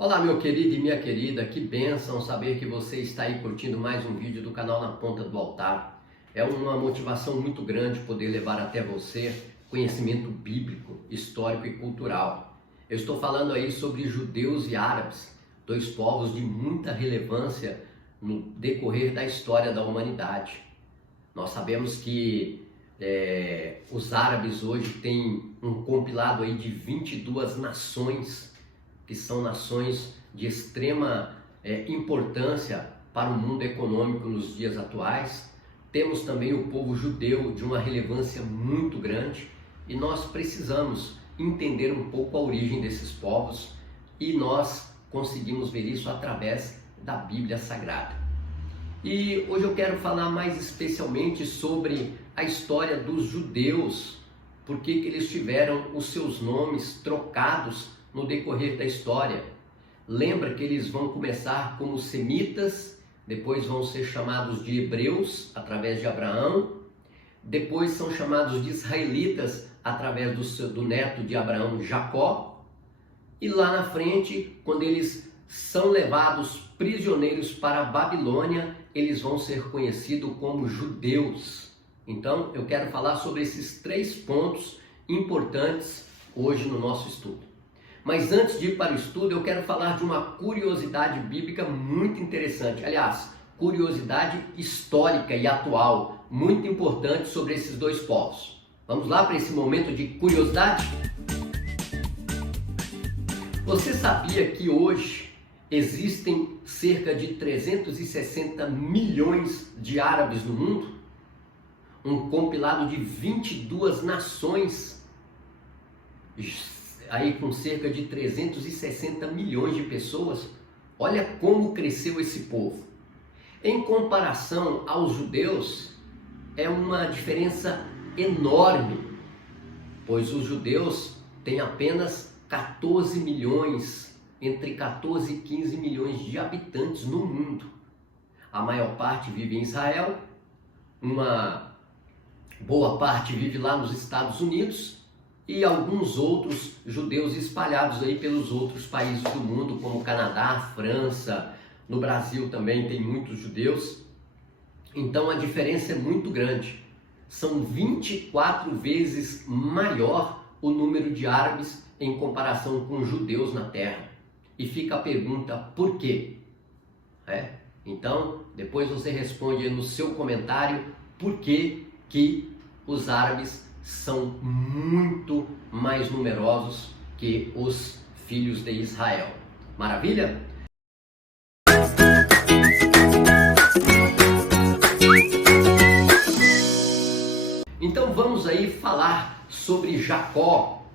Olá, meu querido e minha querida, que bênção saber que você está aí curtindo mais um vídeo do canal Na Ponta do Altar. É uma motivação muito grande poder levar até você conhecimento bíblico, histórico e cultural. Eu estou falando aí sobre judeus e árabes, dois povos de muita relevância no decorrer da história da humanidade. Nós sabemos que os árabes hoje têm um compilado aí de 22 nações, que são nações de extrema importância para o mundo econômico nos dias atuais. Temos também o povo judeu de uma relevância muito grande e nós precisamos entender um pouco a origem desses povos e nós conseguimos ver isso através da Bíblia Sagrada. E hoje eu quero falar mais especialmente sobre a história dos judeus, porque que eles tiveram os seus nomes trocados no decorrer da história. Lembra que eles vão começar como semitas, depois vão ser chamados de hebreus através de Abraão, depois são chamados de israelitas através do neto de Abraão, Jacó, e lá na frente, quando eles são levados prisioneiros para a Babilônia, eles vão ser conhecidos como judeus. Então eu quero falar sobre esses 3 pontos importantes hoje no nosso estudo. Mas antes de ir para o estudo, eu quero falar de uma curiosidade bíblica muito interessante. Aliás, curiosidade histórica e atual, muito importante sobre esses dois povos. Vamos lá para esse momento de curiosidade? Você sabia que hoje existem cerca de 360 milhões de árabes no mundo? Um compilado de 22 nações, aí com cerca de 360 milhões de pessoas. Olha como cresceu esse povo. Em comparação aos judeus, é uma diferença enorme, pois os judeus têm apenas 14 milhões, entre 14 e 15 milhões de habitantes no mundo. A maior parte vive em Israel, uma boa parte vive lá nos Estados Unidos, e alguns outros judeus espalhados aí pelos outros países do mundo, como Canadá, França, no Brasil também tem muitos judeus. Então a diferença é muito grande. São 24 vezes maior o número de árabes em comparação com judeus na terra. E fica a pergunta, por quê? Então, depois você responde aí no seu comentário por que os árabes são muito mais numerosos que os filhos de Israel. Maravilha? Então vamos aí falar sobre Jacó.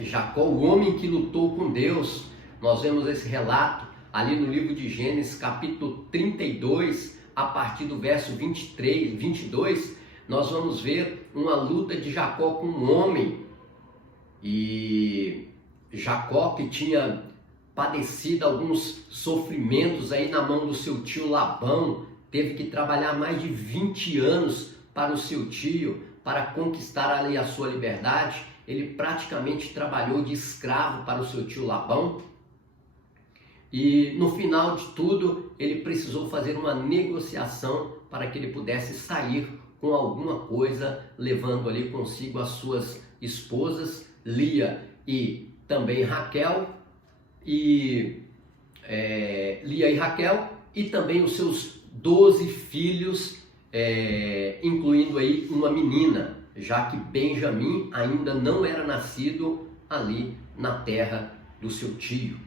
Jacó, o homem que lutou com Deus. Nós vemos esse relato ali no livro de Gênesis, capítulo 32, a partir do verso 22, nós vamos ver uma luta de Jacó com um homem. E Jacó, que tinha padecido alguns sofrimentos aí na mão do seu tio Labão, teve que trabalhar mais de 20 anos para o seu tio, para conquistar ali a sua liberdade. Ele praticamente trabalhou de escravo para o seu tio Labão. E no final de tudo, ele precisou fazer uma negociação para que ele pudesse sair com alguma coisa, levando ali consigo as suas esposas, Lia e também Raquel, e também os seus 12 filhos, incluindo aí uma menina, já que Benjamim ainda não era nascido ali na terra do seu tio.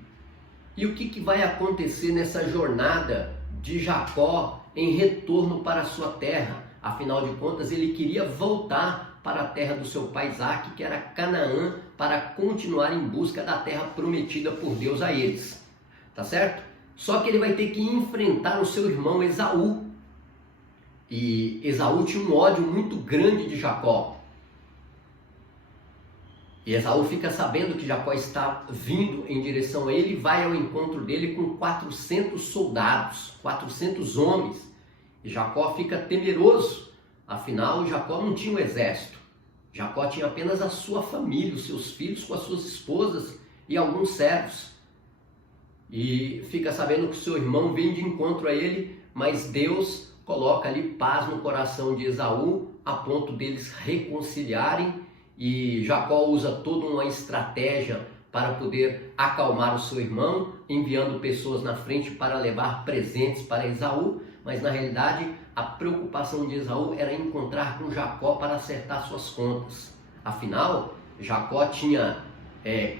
E o que vai acontecer nessa jornada de Jacó em retorno para a sua terra? Afinal de contas, ele queria voltar para a terra do seu pai Isaque, que era Canaã, para continuar em busca da terra prometida por Deus a eles. Tá certo? Só que ele vai ter que enfrentar o seu irmão Esaú. E Esaú tinha um ódio muito grande de Jacó. E Esaú fica sabendo que Jacó está vindo em direção a ele e vai ao encontro dele com 400 soldados, 400 homens. E Jacó fica temeroso, afinal Jacó não tinha um exército. Jacó tinha apenas a sua família, os seus filhos com as suas esposas e alguns servos. e fica sabendo que o seu irmão vem de encontro a ele, mas Deus coloca ali paz no coração de Esaú, a ponto deles reconciliarem, e Jacó usa toda uma estratégia para poder acalmar o seu irmão, enviando pessoas na frente para levar presentes para Esaú, mas na realidade a preocupação de Esaú era encontrar com Jacó para acertar suas contas. Afinal, Jacó tinha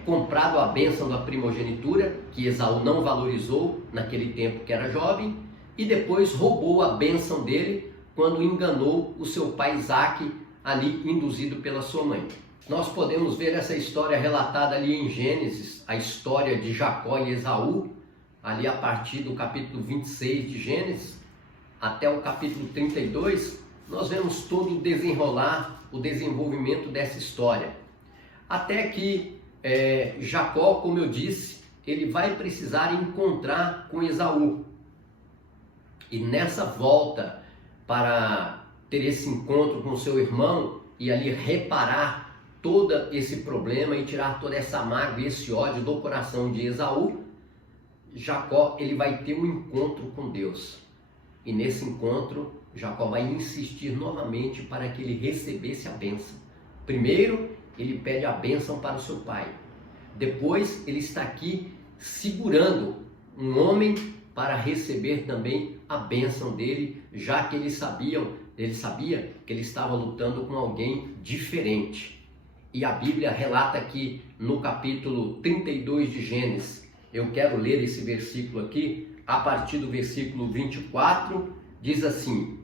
comprado a bênção da primogenitura, que Esaú não valorizou naquele tempo que era jovem, e depois roubou a bênção dele quando enganou o seu pai Isaque, ali induzido pela sua mãe. Nós podemos ver essa história relatada ali em Gênesis, a história de Jacó e Esaú, ali a partir do capítulo 26 de Gênesis até o capítulo 32, nós vemos todo o desenrolar, o desenvolvimento dessa história. Até que Jacó, como eu disse, ele vai precisar encontrar com Esaú. E nessa volta para ter esse encontro com seu irmão e ali reparar todo esse problema e tirar toda essa mágoa e esse ódio do coração de Esaú, Jacó ele vai ter um encontro com Deus. E nesse encontro, Jacó vai insistir novamente para que ele recebesse a bênção. Primeiro, ele pede a bênção para o seu pai. Depois, ele está aqui segurando um homem para receber também a bênção dele, já que ele sabia que ele estava lutando com alguém diferente. E a Bíblia relata aqui no capítulo 32 de Gênesis, eu quero ler esse versículo aqui, a partir do versículo 24, diz assim,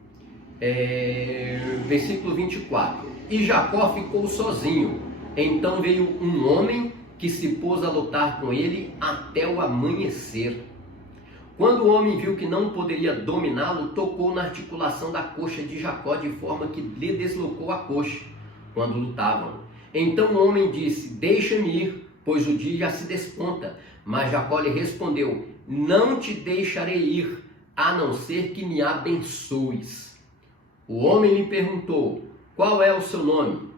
versículo 24, e Jacó ficou sozinho, então veio um homem que se pôs a lutar com ele até o amanhecer. Quando o homem viu que não poderia dominá-lo, tocou na articulação da coxa de Jacó, de forma que lhe deslocou a coxa, quando lutavam. Então o homem disse, deixa-me ir, pois o dia já se desponta. Mas Jacó lhe respondeu, não te deixarei ir, a não ser que me abençoes. O homem lhe perguntou, qual é o seu nome?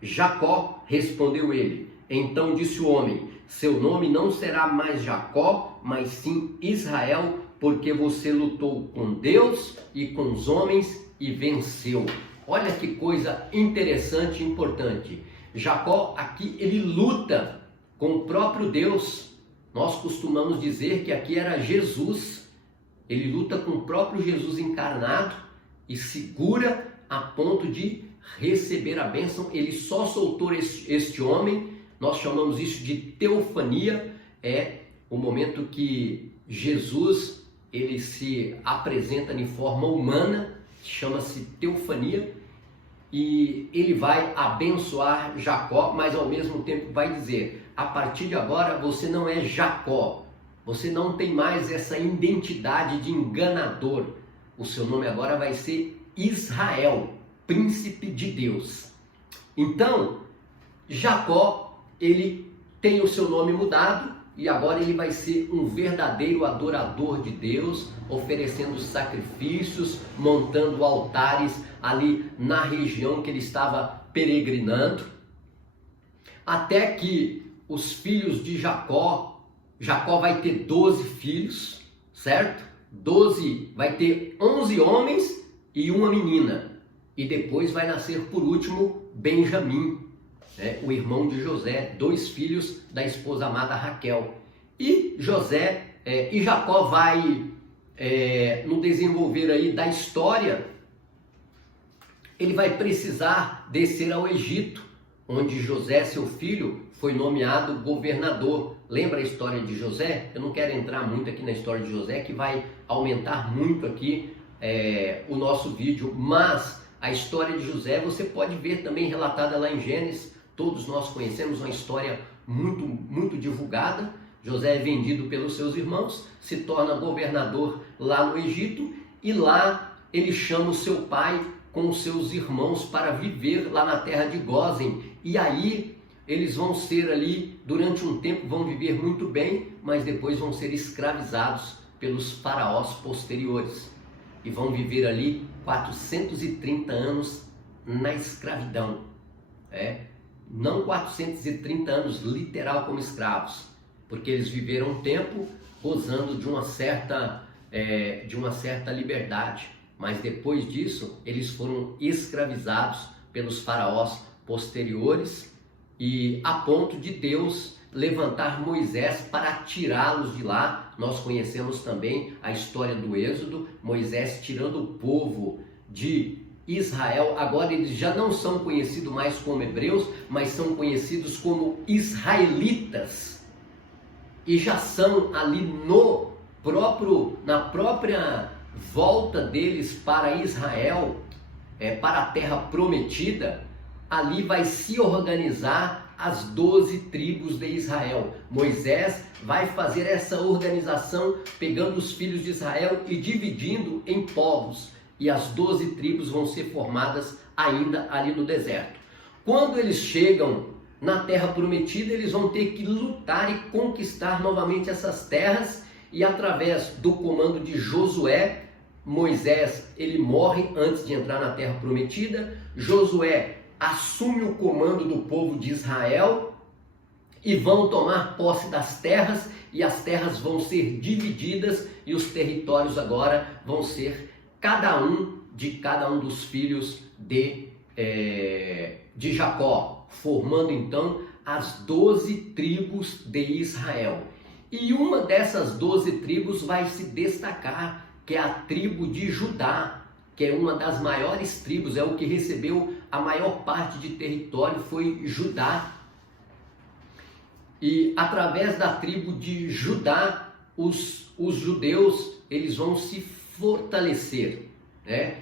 Jacó, respondeu ele. Então disse o homem, seu nome não será mais Jacó, mas sim Israel, porque você lutou com Deus e com os homens e venceu. Olha que coisa interessante e importante. Jacó aqui ele luta com o próprio Deus. Nós costumamos dizer que aqui era Jesus. Ele luta com o próprio Jesus encarnado e segura a ponto de receber a bênção. Ele só soltou este homem. Nós chamamos isso de teofania. É o momento que Jesus ele se apresenta em forma humana, chama-se teofania. E ele vai abençoar Jacó, mas ao mesmo tempo vai dizer, a partir de agora você não é Jacó, você não tem mais essa identidade de enganador, o seu nome agora vai ser Israel, príncipe de Deus. Então, Jacó, ele tem o seu nome mudado e agora ele vai ser um verdadeiro adorador de Deus, oferecendo sacrifícios, montando altares ali na região que ele estava peregrinando, até que os filhos de Jacó vai ter 12 filhos, certo? 12, vai ter 11 homens e uma menina, e depois vai nascer por último Benjamim, o irmão de José, 2 filhos da esposa amada Raquel. E Jacó vai no desenvolver aí da história, ele vai precisar descer ao Egito, onde José, seu filho, foi nomeado governador. Lembra a história de José? Eu não quero entrar muito aqui na história de José, que vai aumentar muito aqui o nosso vídeo, mas a história de José você pode ver também relatada lá em Gênesis. Todos nós conhecemos uma história muito, muito divulgada. José é vendido pelos seus irmãos, se torna governador lá no Egito e lá ele chama o seu pai com os seus irmãos para viver lá na terra de Gósen. E aí eles vão ser ali, durante um tempo vão viver muito bem, mas depois vão ser escravizados pelos faraós posteriores. E vão viver ali 430 anos na escravidão. Não 430 anos literal como escravos, porque eles viveram um tempo gozando de uma certa liberdade, mas depois disso eles foram escravizados pelos faraós posteriores, e a ponto de Deus levantar Moisés para tirá-los de lá. Nós conhecemos também a história do Êxodo, Moisés tirando o povo de Israel. Agora eles já não são conhecidos mais como hebreus, mas são conhecidos como israelitas, e já são ali na própria volta deles para Israel, para a terra prometida. Ali vai se organizar as 12 tribos de Israel. Moisés vai fazer essa organização, pegando os filhos de Israel e dividindo em povos, e as 12 tribos vão ser formadas ainda ali no deserto. Quando eles chegam na terra prometida, eles vão ter que lutar e conquistar novamente essas terras, e através do comando de Josué, Moisés ele morre antes de entrar na terra prometida. Josué assume o comando do povo de Israel e vão tomar posse das terras, e as terras vão ser divididas, e os territórios agora vão ser cada um dos filhos de Jacó, formando então as 12 tribos de Israel. E uma dessas 12 tribos vai se destacar, que é a tribo de Judá, que é uma das maiores tribos, é o que recebeu a maior parte de território, foi Judá. E através da tribo de Judá, os judeus eles vão se fortalecer, né?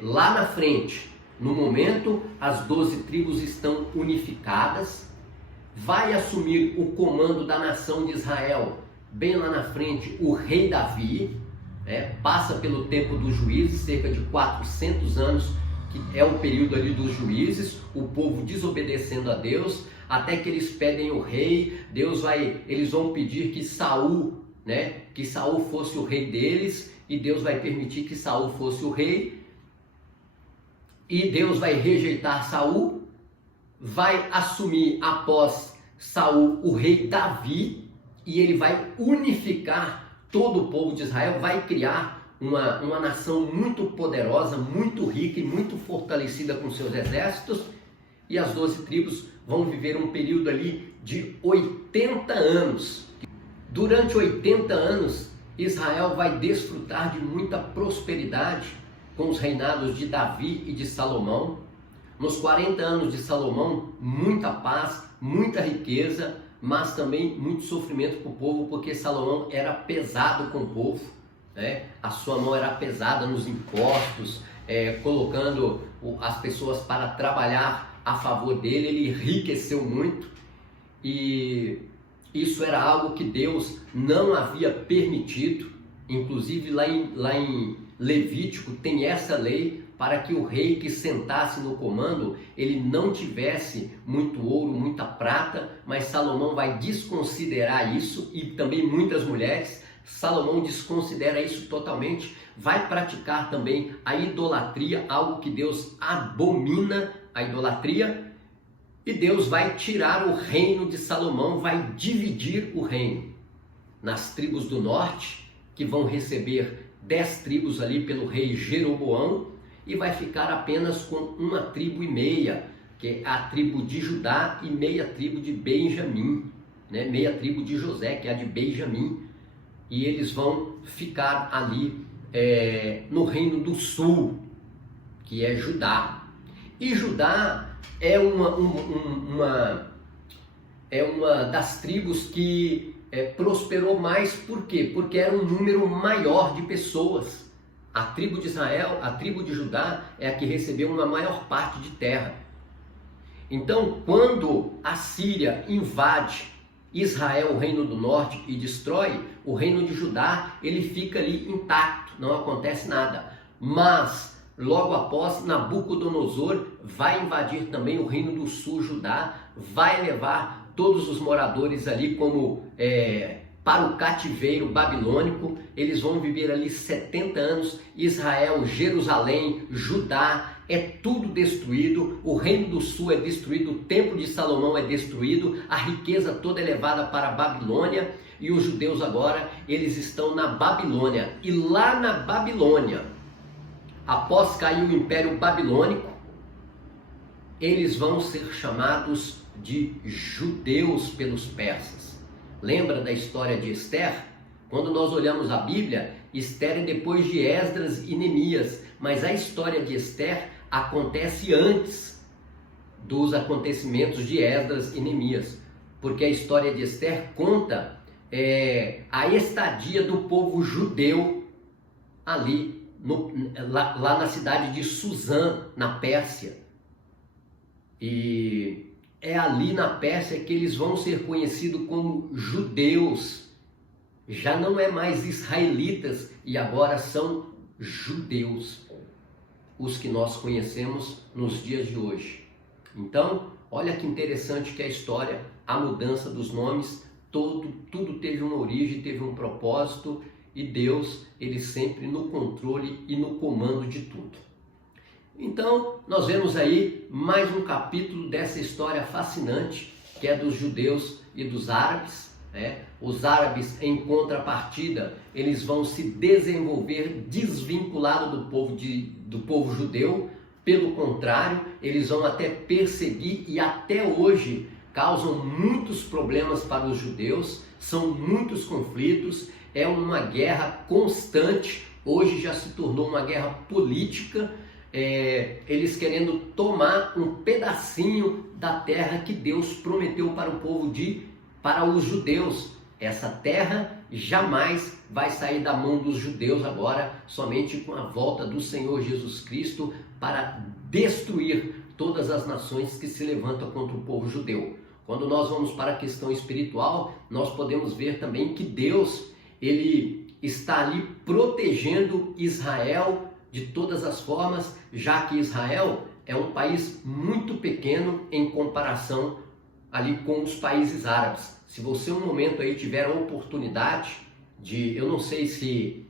Lá na frente, no momento, as 12 tribos estão unificadas. Vai assumir o comando da nação de Israel, bem lá na frente, o rei Davi. Passa pelo tempo dos juízes, cerca de 400 anos, que é o período ali dos juízes, o povo desobedecendo a Deus, até que eles pedem o rei. Eles vão pedir que Saul fosse o rei deles, e Deus vai permitir que Saul fosse o rei, e Deus vai rejeitar Saul, vai assumir após Saul o rei Davi, e ele vai unificar todo o povo de Israel, vai criar uma nação muito poderosa, muito rica e muito fortalecida com seus exércitos. E as 12 tribos vão viver um período ali de 80 anos. Durante 80 anos, Israel vai desfrutar de muita prosperidade com os reinados de Davi e de Salomão. Nos 40 anos de Salomão, muita paz, muita riqueza, mas também muito sofrimento para o povo, porque Salomão era pesado com o povo, né? A sua mão era pesada nos impostos, colocando as pessoas para trabalhar a favor dele. Ele enriqueceu muito, e isso era algo que Deus não havia permitido. Inclusive lá em Levítico tem essa lei, para que o rei que sentasse no comando, ele não tivesse muito ouro, muita prata, mas Salomão vai desconsiderar isso, e também muitas mulheres. Salomão desconsidera isso totalmente, vai praticar também a idolatria, algo que Deus abomina, a idolatria, e Deus vai tirar o reino de Salomão, vai dividir o reino nas tribos do norte, que vão receber 10 tribos ali pelo rei Jeroboão, e vai ficar apenas com uma tribo e meia, que é a tribo de Judá, e meia tribo de Benjamim, né? Meia tribo de José, que é a de Benjamim, e eles vão ficar ali no reino do sul, que é Judá. E Judá é uma das tribos que prosperou mais. Por quê? Porque era um número maior de pessoas. A tribo de Israel, a tribo de Judá, é a que recebeu uma maior parte de terra. Então, quando a Síria invade Israel, o reino do norte, e destrói o reino de Judá, ele fica ali intacto, não acontece nada. Mas, logo após, Nabucodonosor vai invadir também o reino do sul, Judá, vai levar todos os moradores ali para o cativeiro babilônico. Eles vão viver ali 70 anos, Israel, Jerusalém, Judá, é tudo destruído, o reino do sul é destruído, o templo de Salomão é destruído, a riqueza toda é levada para a Babilônia e os judeus agora, eles estão na Babilônia. E lá na Babilônia, após cair o Império Babilônico, eles vão ser chamados de judeus pelos persas. Lembra da história de Esther? Quando nós olhamos a Bíblia, Esther é depois de Esdras e Neemias, mas a história de Esther acontece antes dos acontecimentos de Esdras e Neemias, porque a história de Esther conta a estadia do povo judeu ali, lá na cidade de Suzã, na Pérsia. E é ali na Pérsia que eles vão ser conhecidos como judeus. Já não é mais israelitas e agora são judeus, os que nós conhecemos nos dias de hoje. Então, olha que interessante que é a história, a mudança dos nomes, tudo teve uma origem, teve um propósito, e Deus, ele sempre no controle e no comando de tudo. Então, nós vemos aí mais um capítulo dessa história fascinante, que é dos judeus e dos árabes. Os árabes, em contrapartida, eles vão se desenvolver desvinculados do povo judeu. Pelo contrário, eles vão até perseguir e até hoje causam muitos problemas para os judeus, são muitos conflitos, é uma guerra constante, hoje já se tornou uma guerra política, eles querendo tomar um pedacinho da terra que Deus prometeu para o povo para os judeus. Essa terra jamais vai sair da mão dos judeus agora, somente com a volta do Senhor Jesus Cristo para destruir todas as nações que se levantam contra o povo judeu. Quando nós vamos para a questão espiritual, nós podemos ver também que Deus, ele está ali protegendo Israel de todas as formas, já que Israel é um país muito pequeno em comparação ali com os países árabes. Se você um momento aí tiver a oportunidade de, eu não sei se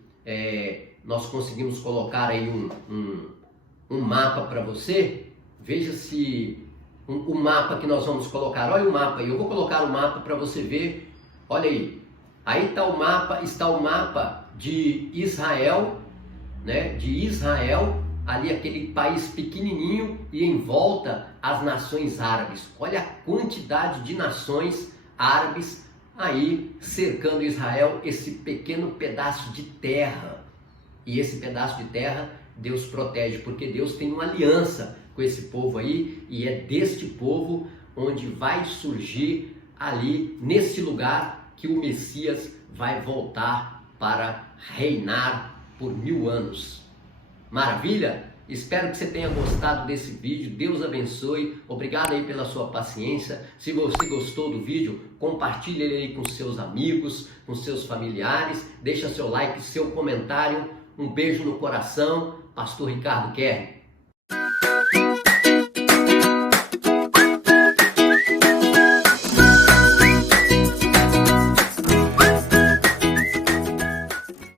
nós conseguimos colocar aí um mapa para você, veja se o mapa que nós vamos colocar, olha o mapa aí, eu vou colocar o mapa para você ver, olha aí está o mapa de Israel, né, de Israel, ali aquele país pequenininho e em volta as nações árabes. Olha a quantidade de nações árabes aí cercando Israel, esse pequeno pedaço de terra. E esse pedaço de terra Deus protege, porque Deus tem uma aliança com esse povo aí, e é deste povo onde vai surgir ali, nesse lugar, que o Messias vai voltar para reinar por 1000 anos. Maravilha? Espero que você tenha gostado desse vídeo. Deus abençoe. Obrigado aí pela sua paciência. Se você gostou do vídeo, compartilhe ele aí com seus amigos, com seus familiares. Deixa seu like, seu comentário. Um beijo no coração. Pastor Ricardo Kerr.